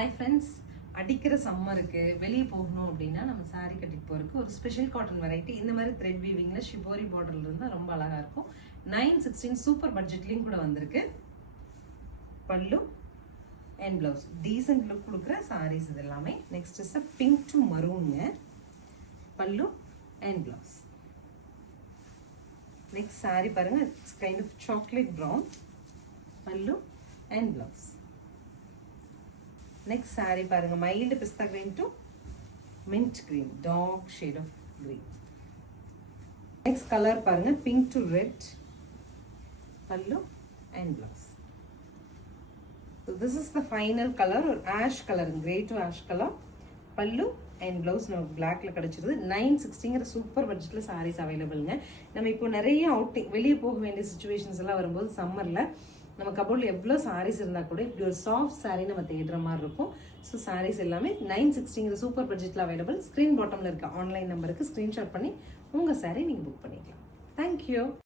Hi friends, அடிக்கிற சம்மருக்கு வெளியே போகணும் அப்படின்னா நம்ம சாரீ கட்டிட்டு போகிறதுக்கு ஒரு ஸ்பெஷல் காட்டன் வெரைட்டி இந்த மாதிரி த்ரெட் வீவிங்கில் ஷிபோரி பார்டர்ல இருந்தால் ரொம்ப அழகாக இருக்கும். 916 சூப்பர் பட்ஜெட்லேயும் கூட வந்திருக்கு. பல்லு அண்ட் ப்ளவுஸ் டீசென்ட் லுக் கொடுக்குற சாரீஸ் இது எல்லாமே. நெக்ஸ்ட் இஸ் பிங்க் டு மரூனுங்க. பல்லு அண்ட் ப்ளவுஸ். நெக்ஸ்ட் சாரீ பாருங்க, it's kind of chocolate brown. பல்லு அண்ட் ப்ளவுஸ். Next saree பாருங்க, mild pista green to mint green, dark shade of green. Next color பாருங்க, pink to red. Pallu and blouse. So this is the final color or ash color, grey to ash color. Pallu and blouse நமக்கு blackல கிடைச்சிருது. 960ங்கிற super பட்ஜெட்ல sarees அவைலபிள்ங்க. நம்ம இப்போ நிறைய outing வெளியே போக வேண்டிய சிச்சுவேஷன்ஸ் எல்லாம் வரும்போது சம்மர்ல நம்ம கபோர்டில் எவ்வளோ சாரீஸ் இருந்தால் கூட இப்படி ஒரு சாஃப்ட் சாரீ நம்ம தேடுற மாதிரி இருக்கும். ஸோ சாரீஸ் எல்லாமே 960ங்கிற சூப்பர் பட்ஜெட்டில் அவைலபிள். ஸ்க்ரீன் பாட்டமில் இருக்க ஆன்லைன் நம்பருக்கு ஸ்க்ரீன்ஷாட் பண்ணி உங்கள் சாரீ நீங்கள் புக் பண்ணிக்கலாம். தேங்க்யூ.